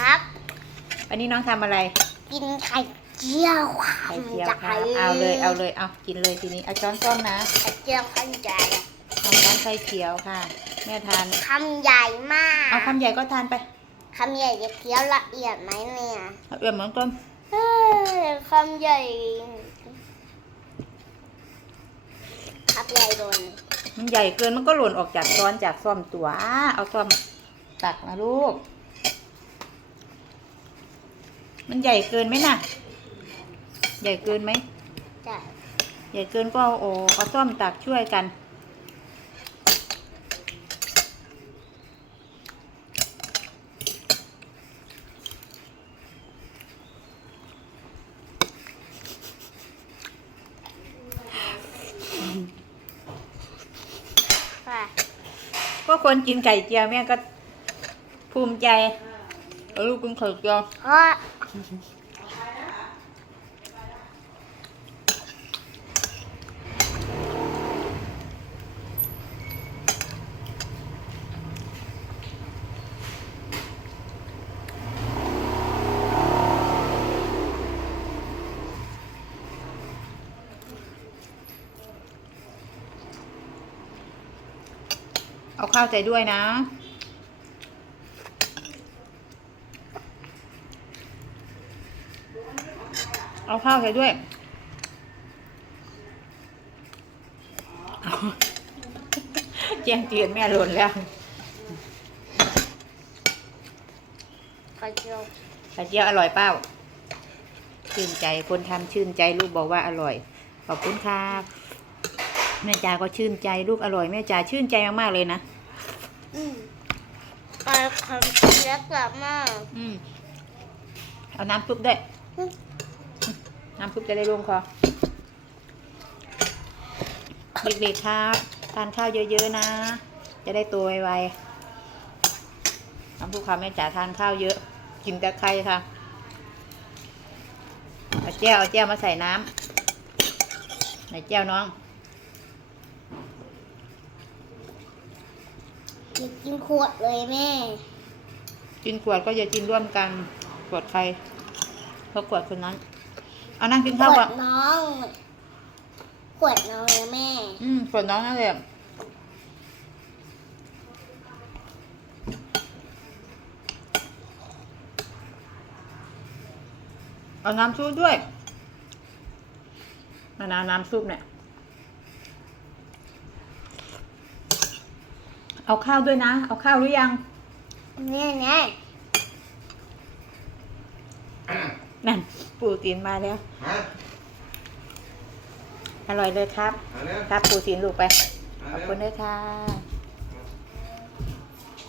ครับ วันนี้น้องทำอะไร กินไข่เจียวไข่เจียวจะค่ะเอาเลยเอาเลยเอากินเลยทีนี้เอาช้อนส้อมนะไข่เจียวคำใหญ่เอาช้อนไข่เขียวค่ะ แม่ทานคำใหญ่มาก เอาคำใหญ่ก็ทานไปคำใหญ่จะเคี้ยวละเอียดไหมเนี่ยเอาเอือมเหมือนกันเฮ้ยคำใหญ่คำใหญ่โดนมันใหญ่เกินมันก็หล่นออกจากช้อนจากซ่อมตัวอ้าเอาซ่อมตักมาลูก มันใหญ่เกินไหมน่ะ ใหญ่เกินไหมใช่ใหญ่เกินก็เอาโอเอาซ่อมตักช่วยกัน ค่ะ ก็คนกินไข่เจียวแม่ก็ภูมิใจ เอาลูกกินไข่เจียวเพราะเอาข้าวใจด้วยนะ เอาข้าวใส่ด้วยเอาแจ้งเตือนแม่หล่นแล้วไข่เจียวไข่เจียวอร่อยเปล่าชื่นใจคนทำชื่นใจลูกบอกว่าอร่อย ขอบคุณค่ะแม่จาก็ชื่นใจลูกอร่อยแม่จ๋าชื่นใจมากๆเลยนะอืมไอ้คำเล็กกลับมากอืมเอาน้ำซุปด้วยอืม น้ำซุปจะได้ลงคอเด็กๆครับทานข้าวเยอะๆนะ จะได้โตไวๆน้ำซุปค่ะแม่จ๋าทานข้าวเยอะ กินแต่ไข่ค่ะเอาแจ้วเอาแจ้วมาใส่น้ำไหนแจ้วน้องอยากกินขวดเลยแม่ กินขวดก็อย่ากินร่วมกันขวดใครเพราะขวดคนนั้น เอานั่งกินขข้าววก่อดนน้อง ขวดน้องเลยแม่ อืมขวดน้องนั่นแหละเอาน้ำซุปด้วยมะนาวน้ำซุปเนี่ย เอาข้าวด้วยนะ เอาข้าวหรือยังเนี่ยเนี่ยนั่น ปูตีนมาแล้ว ฮะอร่อยเลยครับ มาเร็วครับปูตีนลูกไป มาขอบเร็วคุณด้วยค่ะ